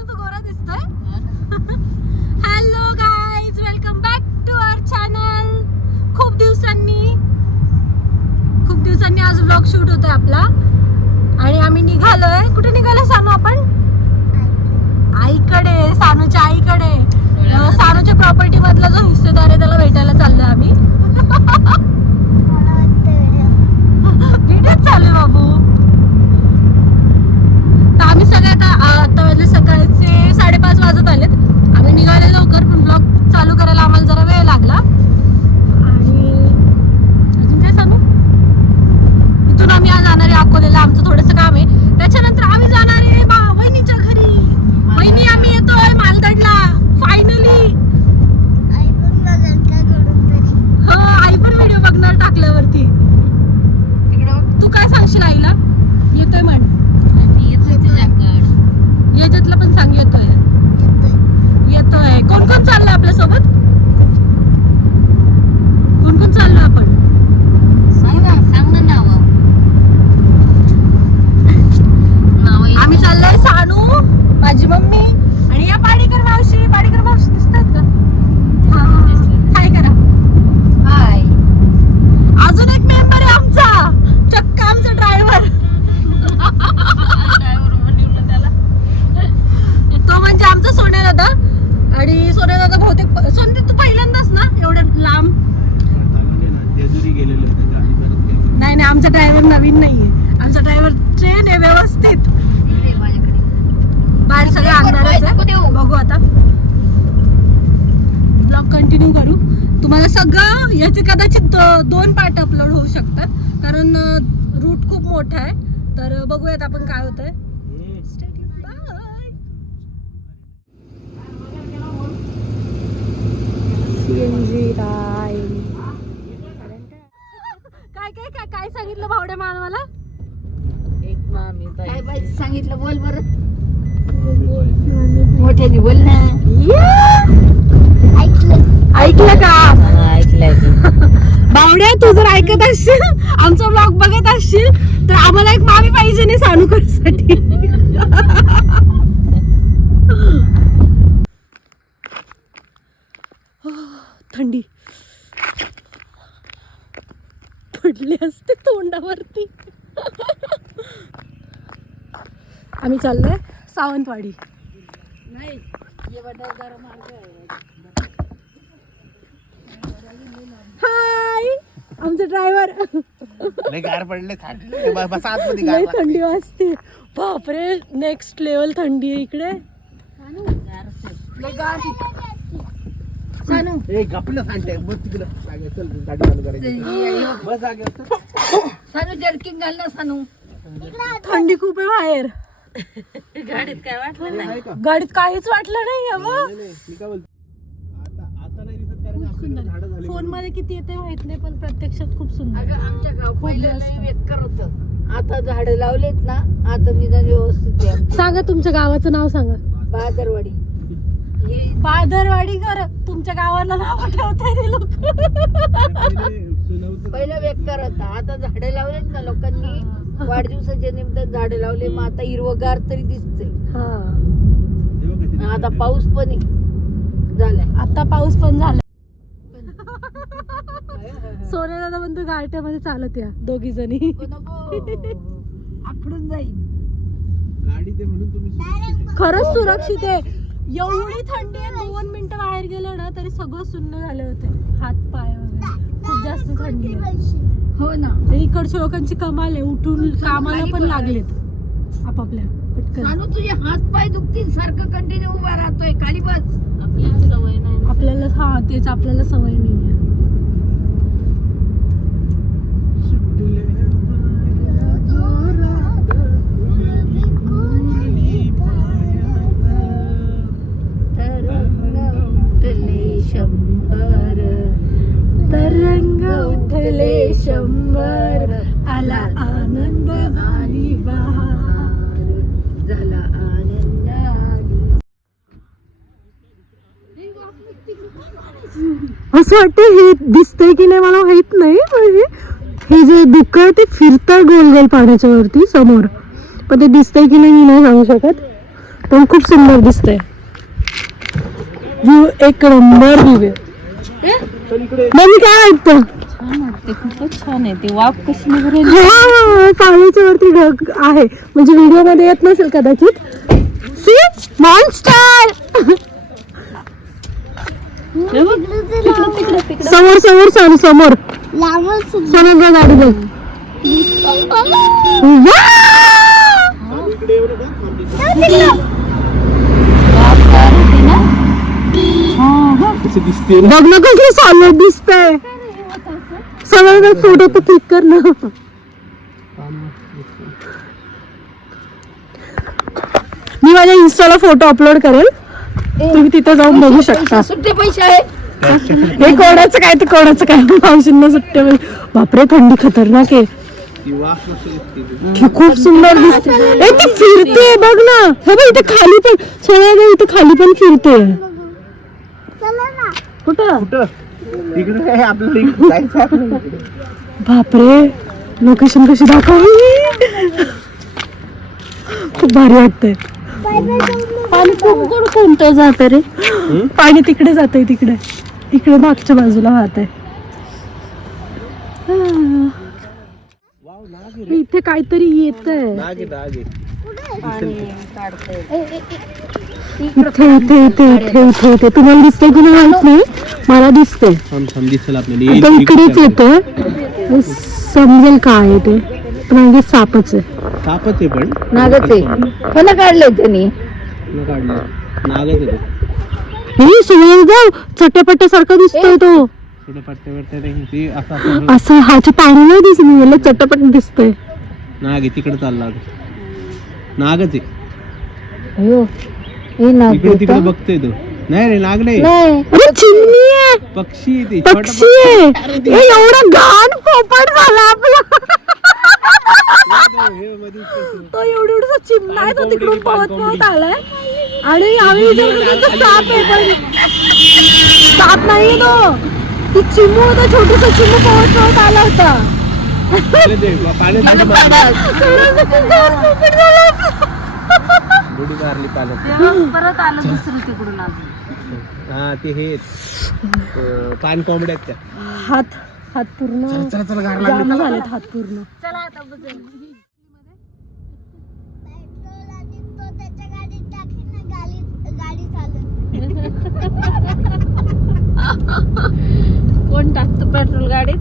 सानू तू गोरा दिसतोय. Hello guys, welcome back to our channel. खूप दिवसांनी आज व्लॉग शूट होतोय आपला आणि आम्ही निघालोय. कुठे निघालोय सानू आपण? आईकडे, सानूच्या आईकडे. सानूच्या प्रॉपर्टी मधला जो हिस्सेदार आहे त्याला भेटायला चाललोय आम्ही. भेटच चालू बाबू. तर आम्ही सगळे आता वाजले सकाळचे 5:30 वाजत आलेत. आम्ही निघाले लवकर पण ब्लॉग चालू करायला आम्हाला जरा वेळ लागला. आणि अजून काय सांगू, इथून आम्ही आज जाणार आहे अकोल्याला. आमचं थोडंसं काम आहे. त्याच्यानंतर आम्ही जाणार आहे वहिनीच्या घरी. वहिनी आम्ही येतोय मालदडला फायनली. हो, आई पण व्हिडिओ बघणार टाकल्यावरती. तू काय सांगशील आईला? येतोय म्हण. याच्यातलं पण सांग. येतोय. कोण कोण चाललंय आपल्या सोबत? कोण कोण चाललोय आपण? सांग ना नाव. आम्ही चाललोय सानू, माझी मम्मी आणि या पाडीकर मावशी. पाडीकर मावशी दिसतात का? हाय करा. हाय. अजून एक मेंबर आहे आमचा, चक्का आमचा ड्रायव्हर. तो म्हणजे आमचा सोन्या दादा. आणि सोन्या दादा बहुतेक सोन्या तू पहिल्यांदाच ना एवढं लांब? नाही, आमचा ड्रायव्हर नवीन नाहीये. आमचा ड्रायव्हर ट्रेन आहे व्यवस्थित. बाहेर सगळे अंधारच आहे. बघू आता ब्लॉग कंटिन्यू करू. तुम्हाला सगळं याचे कदाचित 2 पार्ट अपलोड होऊ शकतात कारण रूट खूप मोठा आहे. तर बघूयात आपण काय होतंय. काय सांगितलं भावड्या मानवाला? काय पाहिजे सांगितलं, बोल बरं. मोठ्याने बोल ना. ऐकलं का? ऐकलं. भावड्या, तू जर ऐकत असशील, आमचा ब्लॉग बघत असशील तर आम्हाला एक मामी पाहिजे नाही सानूकडसाठी. थंडी पडली असते तोंडावरती. आम्ही चाललोय सावंतवाडी. नाही, हाय आमचा ड्रायव्हर. गार पडले, थंडी वाजते. बापरे, नेक्स्ट लेवल थंडी आहे इकडे. सानू सानू जर्किंग घाल ना सानू. थंडी खूप आहे बाहेर. गाडीत काय वाटलं नाही? गाडीत काहीच वाटलं नाही. फोन मध्ये किती येते माहित नाही पण प्रत्यक्षात खूप सुंदर. अगं आमच्या गाव पहिलं नाही बेकार होतं. आता झाडं लावलेत ना, आता निदान व्यवस्थित आहे. सांगा तुमच्या गावाचं नाव सांगा. बहादरवाडी. बहादरवाडी. कर तुमच्या गावाला नाव ठेवताय ते लोक. पहिलं बेकार होता, आता झाडं लावलेत ना लोकांनी. वाढदिवसाच्या निमित्त झाडं लावले, मग आता हिरवगार तरी दिसते. आता पाऊस पण झालाय. आता पाऊस पण झाला. सोन्या दादा म्हणतो गारट्यामध्ये चालत या दोघी जणी. आखडून जाईल. खरंच सुरक्षित आहे. एवढी थंडी आहे, 2 मिनिटं बाहेर गेलो ना तरी सगळं सुन्न झाले होते, हात पाय वगैरे. खूप जास्त थंडी आहे. हो ना. इकडच्या लोकांची कमाल आहे, उठून कामाला पण लागलेत आपापल्या पटकन. सानू तुझे हात पाय दुखतील, सारखं कंटिन्यू उभा राहतोय. खाली बस. आपल्याला सवय नाही. आपल्याला तेच आपल्याला सवय नाही आहे. तरंग उठले 100, आला आनंद झाली बहार, झाला आनंद. असं वाटतं हे दिसतंय की नाही मला माहित नाही. म्हणजे हे जे दुःख आहे ते फिरतंय गोल गोल पाण्याच्या वरती समोर, पण ते दिसतंय की नाही मी नाही सांगू शकत. पण खूप सुंदर दिसतंय. व्ह्यू एक नंबर व्ह्यू आहे. मम्मी काय वाटतं? छान वाटते, खूपच छान आहे. ते वाफ कशी निघून हा, पाण्याच्या वरती ढग आहे, म्हणजे व्हिडिओ मध्ये येत नसेल कदाचित. सी मॉन्स्टर समोर समोर चालू समोर समोर गाडी बघ. बघ ना कसलं सॉलिड दिसतंय. सगळं फोटो तर क्लिक कर ना. मी माझ्या इन्स्टाला फोटो अपलोड करेल, तुम्ही तिथे जाऊन बघू शकता. सुट्टे पैसे आहे. हे कोणाचं काय ते कोणाचं काय. मावशींना सुट्टे. बापरे, थंडी खतरनाक आहे. हे खूप सुंदर दिसते. ए, ती फिरते बघ ना. हे बघ इथे खाली पण सगळ्या इथे खाली पण फिरते. कुठं? बापरे, लोकेशन कशी दाखवली. खूप भारी वाटतंय. पाणी खूप कोणतं जात रे. पाणी तिकडे जातंय, तिकडे इकडे मागच्या बाजूला वाहतंय. इथे काहीतरी येतंय. इथे इथे इथे इथे इथे इथे तुम्हाला दिसतंय की नाही माहित नाही, मला दिसतंय. आता इकडेच येतं, समजेल काय आहे ते. म्हणजे सापच आहे. सापच आहे पण नागच आहे. कोणा काढलंय त्यांनी? हे सगळं चट्ट्यापट्ट्यासारखं दिसतोय तो. असं हाची पाणी नाही दिसत, मला चट्टापट दिसतंय. नाग आहे तिकडे चालला. नागच आहे. अयो, हे नाग इकडे तिकडे बघतोय तो. नाही रे, नाग नाही. अरे चिमणी आहे, पक्षी आहे ते. पक्षी आहे. हे एवढं घाण पोपट झाला आपला. तो एवढा चिमणा आहे, तो तिकडून पळत पळत आलाय. आणि आम्ही विचार करतो साप आहे, पण साप नाही तो. ती चिमू होता, छोटूसा चिमू पळत पळत आला होता. परत आलं दुसरं तिकडून. हा ते हे पान कोंबड्यात त्या. हात हात पूर्ण जाम झालेत, हात पूर्ण. चला आता बघू. कोण टाकतो पेट्रोल गाडीत?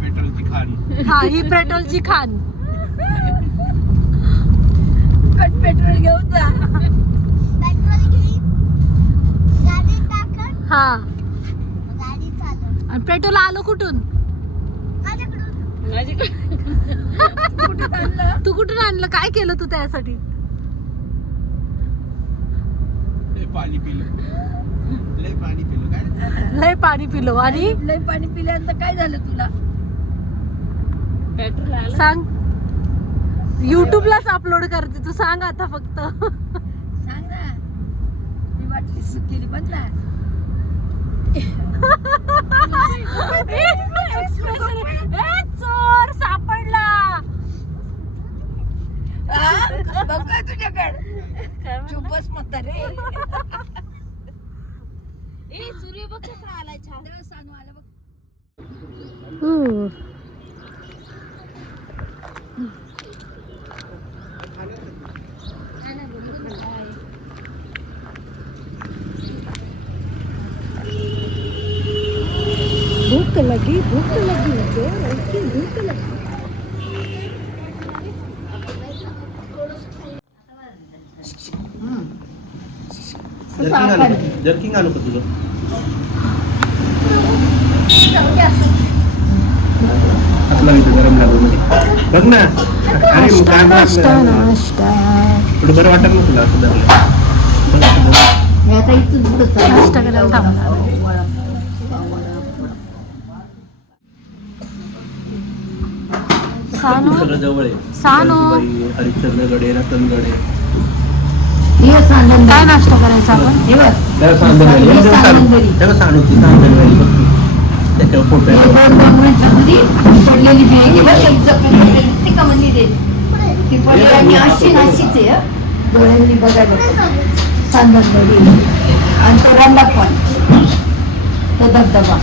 पेट्रोलची खाण. हा, ही पेट्रोलची खाण. पेट्रोल घेऊन जा. हा, आणि पेट्रोल आलो कुठून? तू कुठून आणलं? काय केलं तू त्यासाठी? पाणी पिलं. लय पाणी पिलं. काय लय पाणी पिलो. आणि लय पाणी पिल्यानंतर काय झालं तुला? पेट्रोल आलं. सांग, युट्यूबलाच अपलोड करते तू. सांग आता फक्त. सांग ना. मी वाटली सुकेली बंद ना. चोर सापडला. बघ तुझ्याकडे. चुपच म्हणता रे. सूर्य बघ कसा आलाय छान. सानू आला बघ. भूख लगी, भूख लगी, जोर की भूख लगी. जर्किंग आलो का तुझं? गरम लागू बघ ना. अरे काय नाश्ता नाश्ता थोडं बरं वाटत ना तुला असं मी आता इथून पुढे नाश्ता करायला थांबणार. सानू जवळ आहे. सानू हरिश्चंद्रगड आहे, रतनगड आहे. काय नाश्ता करायचा आपण? त्याच्यावर फोटो डोळ्यांनी बघायला सांगत आणि तो रंगा पण तो धबधबा.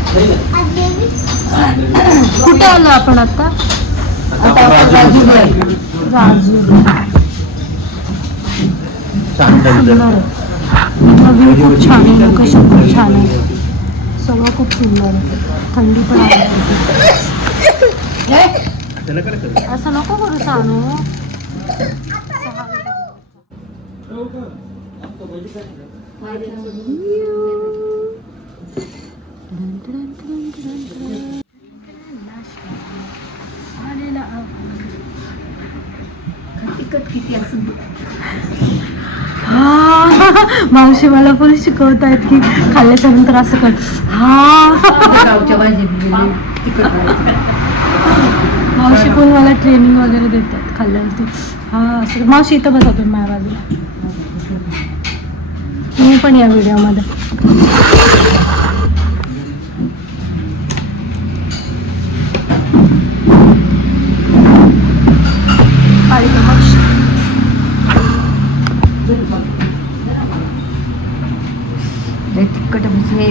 कुठे आलो आपण आता? आता आपण राजूला आहे. व्ह्यू खूप छान आहे, लोकेशन खूप छान आहे, सगळं खूप सुंदर आहे, थंडी पण आहे. असं नको करू सांगू. तिकट किती असं मावशी मला फुल शिकवत आहेत की खाल्ल्याच्या नंतर असं कर. गावच्या भाजीत मावशी पण मला ट्रेनिंग वगैरे देतात खाल्ल्यावरती. असं मावशी इथं बसा तुम्ही माझ्या बाजूला, तुम्ही पण या व्हिडिओमध्ये. तिकट म्हणजे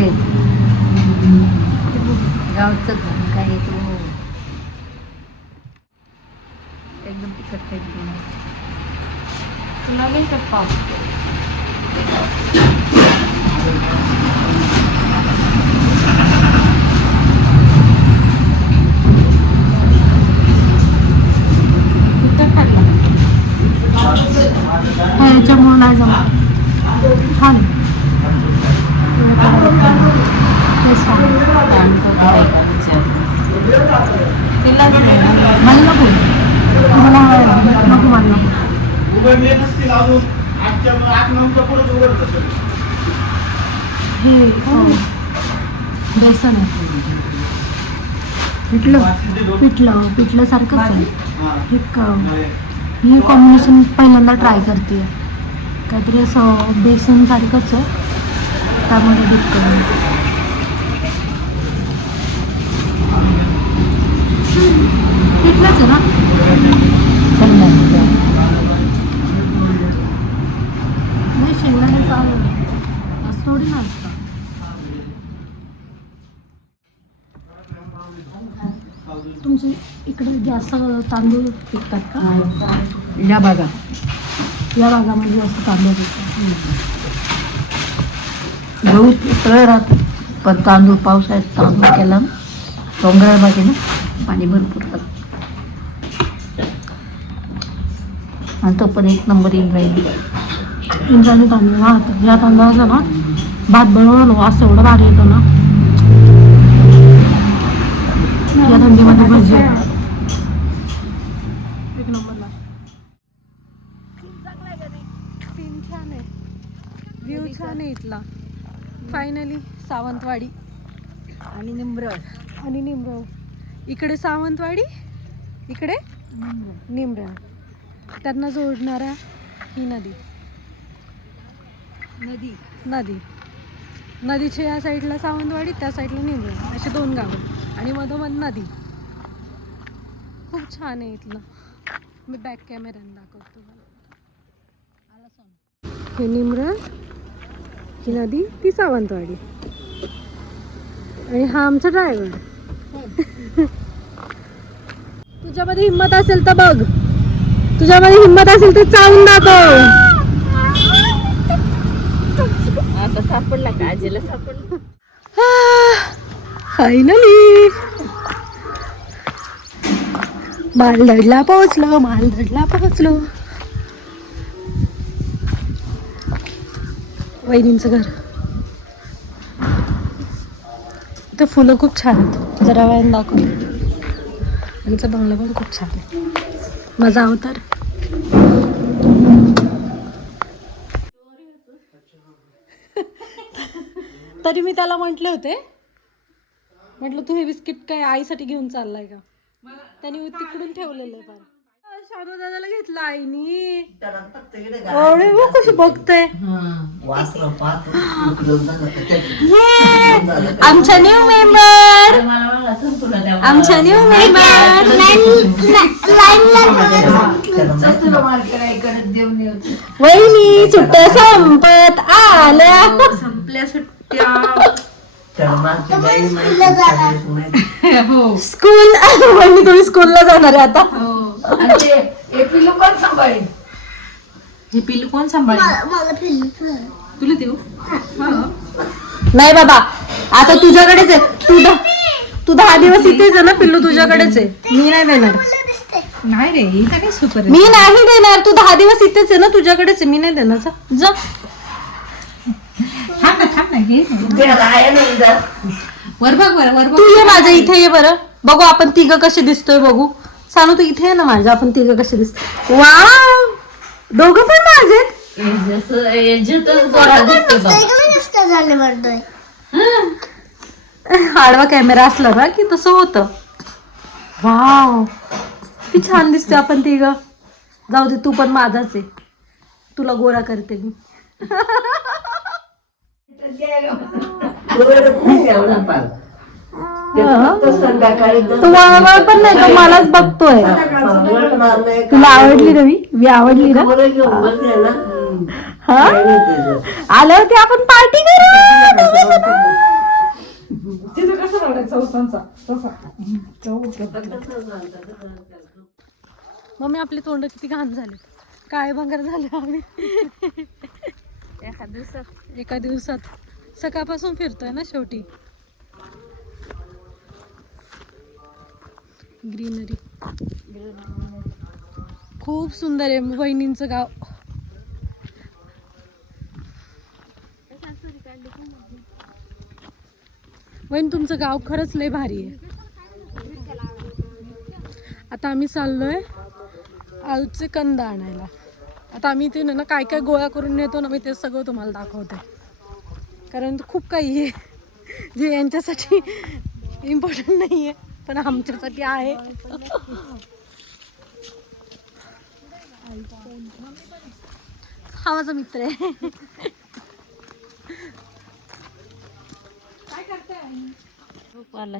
गावचं काय येतो एकदम तिकट खायची. तुला नाही तर पाव ह्याच्यामुळे नाही जमत. छान मला नको, मला नको, मला नको. हे बेसन आहे, पिठलं सारखंच आहे. हे कॉम्बिनेशन पहिल्यांदा ट्राय करते. काहीतरी असं बेसन सारखंच आहे, त्यामध्ये डिप करून. पिठलंच आहे ना? नाही, शेंगदाण्याचं असं थोडी ना असतं. तुमचे इकडे जास्त तांदूळ पिकतात का? या भागा या भागामध्ये जास्त तांदूळ पिकतात. गहू सगळं राहतं, पण तांदूळ पावसाळ्यात तांदूळ केला ना डोंगराळ भागे ना पाणी भरपूर राहतं आणि तो पण एक नंबर इंद्रायणी तांदूळ राहतं. या तांदळाचा ना भात बनवलं वास एवढा भारी येतो ना. या थंडीमध्ये भजी एक नंबरला. सीन छान आहे, व्ह्यू छान आहे इथला. फायनली सावंतवाडी आणि निमरळ. इकडे सावंतवाडी, इकडे निमरळ. त्यांना जोडणारा ही नदीच्या या साईडला सावंतवाडी, त्या साईडला निमरळ, असे 2 गावं आणि मधोमध नदी. खूप छान आहे इथलं. मी बॅक कॅमेऱ्याने दाखवतो तुम्हाला. हे निमरळ, ही नदी, ती सावंतवाडी आणि हा आमचा ड्रायव्हर. तुझ्यामध्ये हिंमत असेल तर बघ, तुझ्यामध्ये हिंमत असेल तर चावून दाखव. आता सापडला का? आजीला सापडला. फायनली मालदडला पोहोचलो. वहिनींचं घर. तर फुलं खूप छान आहेत, जरा वेळाने दाखवते. यांचं बंगला पण खूप छान आहे, माझा अवतार. तरी मी त्याला म्हटले होते, म्हटलं तू हे बिस्किट काय आईसाठी घेऊन चाललाय का? त्याने तिकडून ठेवलेलं आहे. शानू दादाला घेतला आईनी. एवढे बघ कशी बघतोय. आमच्या न्यू मेंबर, आमच्या न्यू मेंबर. वहिनी सुट्ट्या संपत आल्या. संपल्या सुट्ट्या. स्कूल वहिनी तुम्ही स्कूलला जाणार आहे आता. हे पिलू कोण सांभाळेल? हे पिलू कोण सांभाळेल? तुला देऊ? नाही बाबा आता तुझ्याकडेच आहे. तू 10 दिवस इथेच आहे ना पिल्लू, तुझ्याकडेच आहे. मी नाही देणार. नाही रे, ही काय सुपर. मी नाही देणार. तू 10 दिवस इथेच आहे ना, तुझ्याकडेच आहे. मी नाही देणार. जा वर बघ बरं, वर बघ. तू ये माझ्या इथे ये बरं. बघू आपण तिघं कसे दिसतोय बघू. सांगू तू इथे आहे ना माझ्या, आपण तिघं कसे दिसतोय. वाव दोघं पण माझेत. आडवा कॅमेरा असला ना की तसं होतं. वाव किती छान दिसतोय आपण तिघं. जाऊ दे तू पण माझाच आहे. तुला गोरा करते मी. तू वळवळ पण नाही, तो मलाच बघतोय. तुला आवडली ना? मी आवडली ना? हा आल्यावरती आपण पार्टी करू. मम्मी आपले तोंड किती घाण झाले, काय भंगार झाले आम्ही. एका दिवसात सकाळपासून फिरतोय ना शेवटी. ग्रीनरी खूप सुंदर आहे वहिनींचं गाव. वहिनी तुमचं गाव खरंच लय भारी आहे. आता आम्ही चाललोय आळूचे कंद आणायला. आता आम्ही इथे ना काय काय गोळा करून नेतो ना, मी ते सगळं तुम्हाला दाखवते. कारण खूप काही आहे जे यांच्यासाठी इम्पॉर्टंट नाही आहे पण आमच्यासाठी आहे. हा माझा मित्र आहे.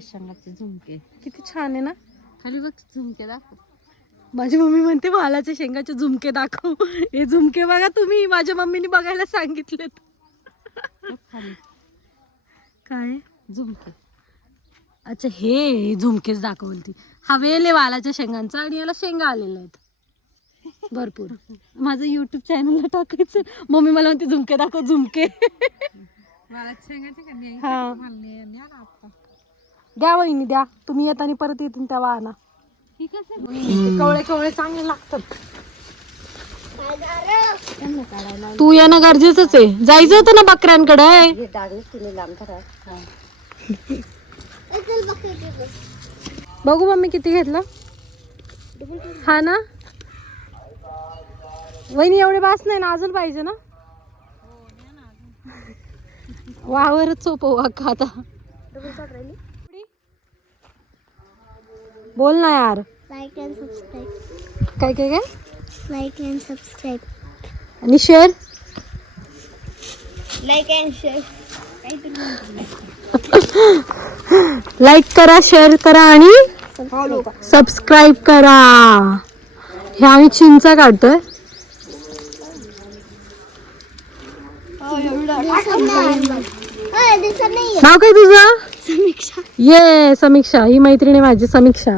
शेंगाचे झुमके किती छान आहे ना. खाली बघ झुमके दाखव. माझी मम्मी म्हणते वालाच्या शेंगाचे झुमके दाखव. हे झुमके बघा तुम्ही, माझ्या मम्मीने बघायला सांगितलेत. काय झुमके? अच्छा हे झुमकेच दाखवली. हा वेल आहे वालाच्या शेंगांचा आणि याला शेंगा आलेल्या आहेत भरपूर. माझं युट्यूब चॅनलला टाकायचं. मम्मी मला म्हणते झुमके दाखव झुमके. हा द्या वहिनी द्या. तुम्ही येताना परत येतील तेव्हा आणा. कवळे कवळे चांगले लागतात. तू येणं गरजेचंच आहे. जायचं होतं ना बकऱ्यांकडे. बघू मम्मी किती घेतलं. हा ना वहिनी एवढे बास नाही ना, अजून पाहिजे ना. वावरच सोपं वाका आता. बोल ना यार. Like and subscribe. काय काय काय लाईक अँड सबस्क्राईब. आणि share. Like and share. Like करा, शेअर करा आणि सबस्क्राईब करा. हे आम्ही चिंचा काढतोय. नाव काय तुझं? समीक्षा. ये समीक्षा. ही मैत्रिणी माझी समीक्षा.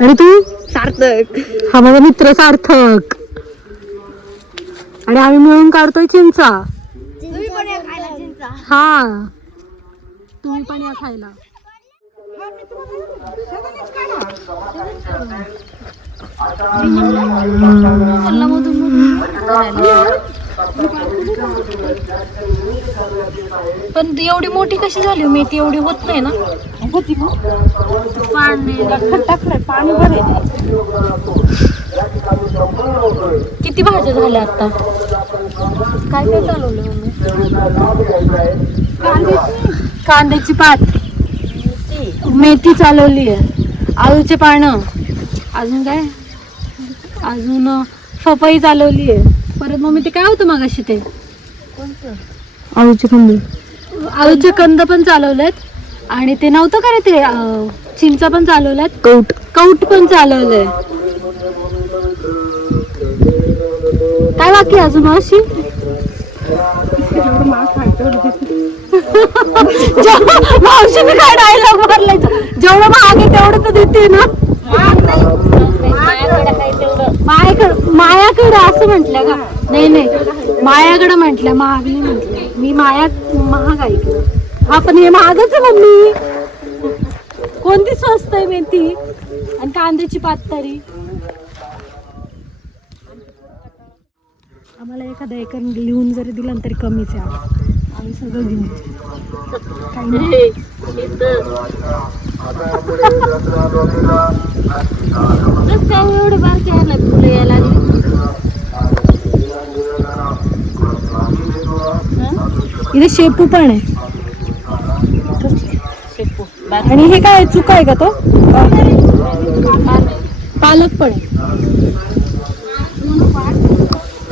आणि तू? सार्थक. हा माझा मित्र सार्थक. आणि आम्ही मिळून काढतोय चिंचा. हा तुम्ही पण या खायला. पण ती एवढी मोठी कशी झाली मेथी? एवढी होत नाही ना. होती पाणी टाकलंय, पाणी भरे. किती भाज्या झाल्या आता? काय काय चालवलं मम्मी? कांद्याची पात, मेथी चालवली आहे, आळूचे पानं, अजून काय अजून पपई चालवली आहे. परत मम्मी ते काय होतं मगाशी ते आळूचे कंद पण चालवलेत आणि ते नव्हतं का रे ते चिंचा पण चालवल्यात. कौट पण चालवलंय. काय बाकी अजून मावशी? मावशीने काय डायलॉग मारलाय, जेवढं महाग आहे तेवढं तर देते ना. मायाकडे असं म्हटलं का? नाही नाही, मायाकडे म्हटलं, महाग नाही म्हटलं मी. महाग ऐकलं. हा पण हे महागच आहे मम्मी. कोणती स्वस्त आहे मेथी आणि कांद्याची पात तरी. आम्हाला एखादा एकर लिहून जरी दिला तरी कमीच आहे. आम्ही सगळं घेऊन काही नाही. एवढे बारके आहे ना फुलं यायला इथे शेपू पण आहे. आणि हे काय चुका आहे का तो? पालक पण आहे.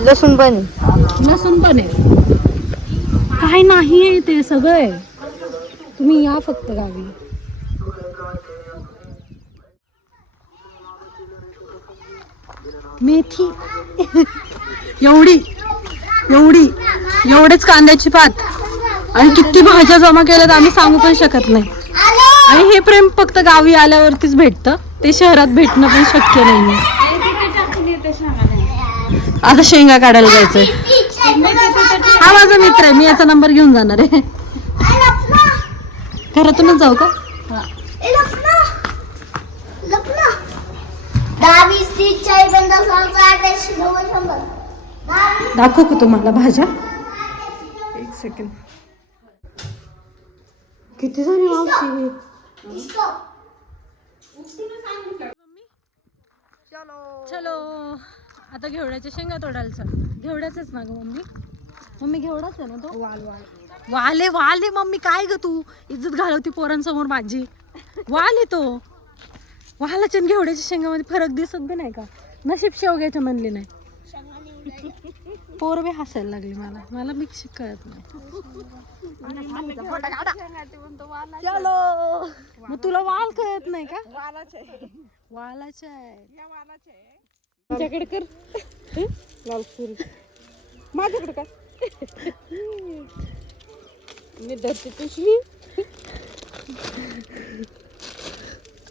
लसूण पण आहे. काय नाही आहे ते सगळं आहे. तुम्ही या फक्त गावी. मेथी एवढेच कांद्याची पात आणि किती भाज्या जमा केल्यात आम्ही सांगू पण शकत नाही. आणि हे प्रेम फक्त गावी आल्यावरतीच भेटतं. ते शहरात भेटणं पण शक्य नाहीये. आता शेंगा काढायला जायचंय. हा माझा मित्र आहे, मी याचा नंबर घेऊन जाणार आहे. घरातूनच जाऊ का? दाखवू का तुम्हाला भाज्या? एक सेकंड. किती झाली मावशी? चलो आता घेवड्याच्या शेंगा तोडायला चल. घेवड्याच ना ग मम्मी? मम्मी घेवडाच आहे ना तो? वाले मम्मी काय ग तू इज्जत घालवती पोरांसमोर माझी. वाल तो वालाच्या आणि घेवड्याच्या शेंगामध्ये फरक दिसत बी नाही का? नशीब शेवग्याच्या म्हणली नाही. पोर बी हसायला लागली मला मी कळत नाही. मग तुला वाल कळत नाही का? वालाचे आहे. तुमच्याकडे कर लालपुरी. माझ्याकडे का? मी धरते पिशवी.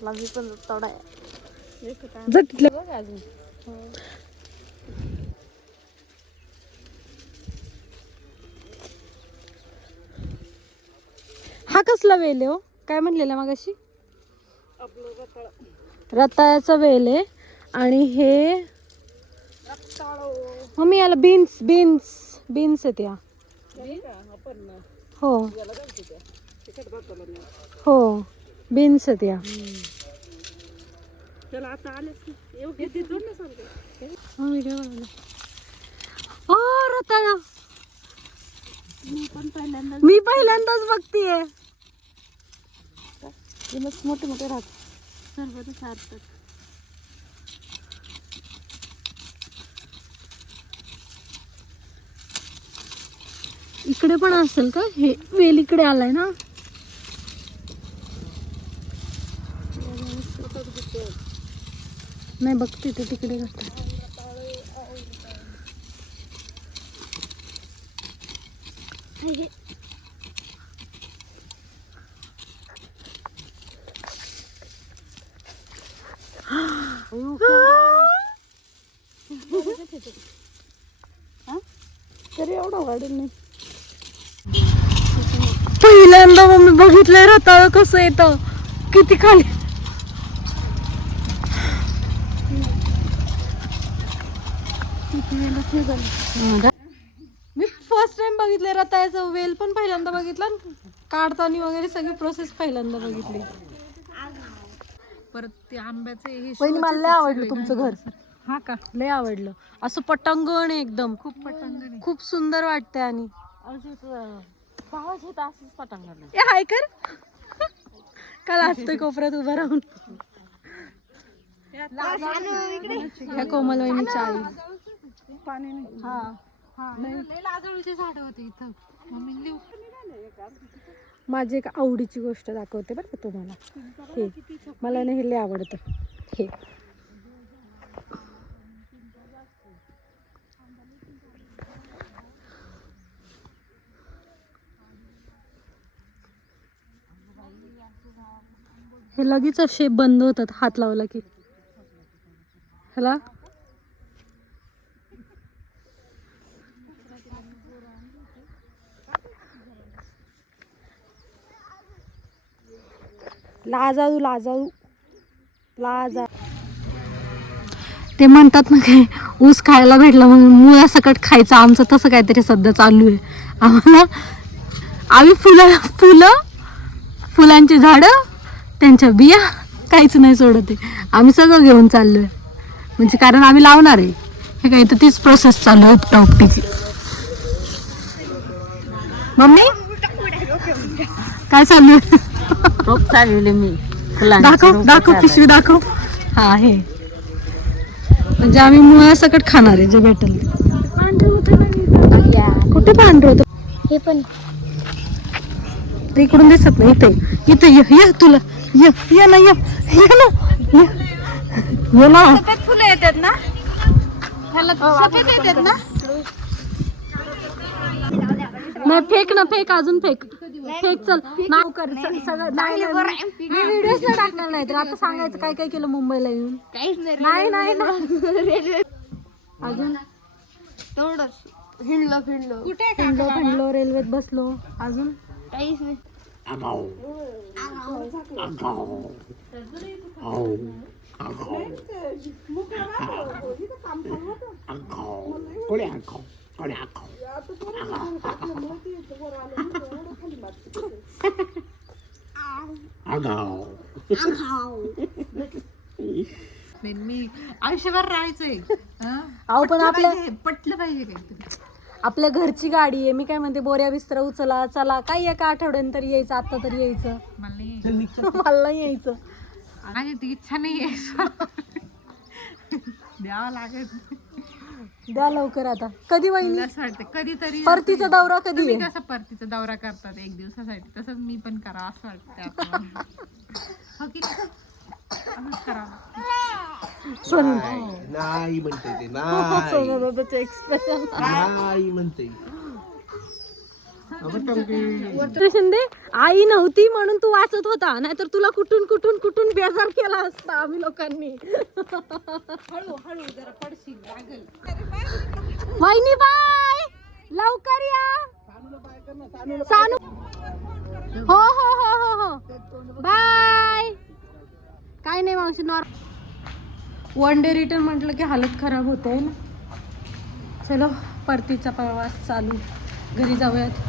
मी पण तोडा अजून. हा कसला वेल आहे हो? काय म्हणलेला मगाशी? रताळ्याचा वेल आहे. आणि हे मम्मी याला बीन्स आहेत या. हो हो बीन्स आहेत या. रताळा मी पहिल्यांदाच बघतीये. मोठे मोठे राहतात. इकडे पण असेल का? हे वेल इकडे आलाय ना. नाही बघते ते तिकडे जातात. तरी एवढा वाढेल नाही. पहिल्यांदा मम्मी बघितलंय रताळ कसं येतं. किती खाली. मी फर्स्ट टाइम बघितले रताळ्याचं वेल पण पहिल्यांदा बघितलं. काढताना वगैरे सगळी प्रोसेस पहिल्यांदा बघितली. परत ते आंब्याचे मला लय आवडलं तुमचं घर. हा का? लय आवडलं. असं पटांगण एकदम. खूप पटांगण खूप सुंदर वाटतंय. आणि असंच पटांगण हाय कर काल असतोय कोपऱ्यात उभा राहून. ह्या कोमल वहिनीच्या आई. हा माझी एक आवडीची गोष्ट दाखवते बरं का तुम्हाला. हे मला ना हे लय आवडतं. हे हे लगेच असे बंद होतात हात लावला की. ह्याला लाजाळू लाजाळू लाजा. ते म्हणतात ना काय, ऊस खायला भेटला म्हणून मुळासकट खायचं. आमचं तसं काहीतरी सध्या चालू आहे. आम्हाला आम्ही फुलांची झाडं, त्यांच्या बिया काहीच नाही सोडत आहे. आम्ही सगळं घेऊन चाललोय, म्हणजे कारण आम्ही लावणार आहे. हे काही तर तीच प्रोसेस चालू आहे उपटाउपटीची. मम्मी काय चालू आहे? रोप चालवले मी. दाखव पिशवी दाखव. हा हे म्हणजे आम्ही मुळासकट खाणार आहे जे भेटेल. कुठे पांढरं होतं? हे पण इकडून दिसत नाही. इथे ये तुला ये ना ये ना सफेद फुलं येतात ना, ह्याला सफेद येतात ना. नाही फेक ना, फेक अजून फेक चल नाव कर सगळं. नाही व्हिडिओच नाही टाकणार. नाही तर आता सांगायचं काय काय केलं मुंबईला येऊन. काहीच नाही नाही ना रेल्वे अजून तेवढंच हिंडलो फिरलो रेल्वेत बसलो. अजून काहीच नाही. मी आयुष्यभर राहायचंय. अहो पण आपल्या पटलं पाहिजे काहीतरी. आपल्या घरची गाडी आहे. मी काय म्हणते बोऱ्या बिस्तर उचला चला, काही एका आठवड्यानंतर यायचं, आता तरी यायचं. मला नाही यायचं. माझी ती इच्छा नाहीये. द्यावं लागेल. द्या लवकर आता. कधी वहिनी असं वाटतं कधीतरी परतीचा दौरा कधी तुम्ही आहे? कसं परतीचा दौरा करतात एक दिवसासाठी, तसंच मी पण करा असं वाटतं आता. हो की नाही? असंच करावं. सोनू नाही म्हणते ते, नाही सोनू दादाचे एक्सप्रेशन. नाही म्हणते. शिंदे आई नव्हती म्हणून तू वाचत होता, नाहीतर तुला कुठून कुठून कुठून बेजार केला असता आम्ही लोकांनी. हळूहळू जरा पडशील लागेल. वहिनी बाय लवकर या. सानू हो हो हो हो हो बाय. काय नाही मावशी, वन डे रिटर्न म्हटलं की हालत खराब होते ना. चलो परतीचा प्रवास चालू, घरी जाऊयात.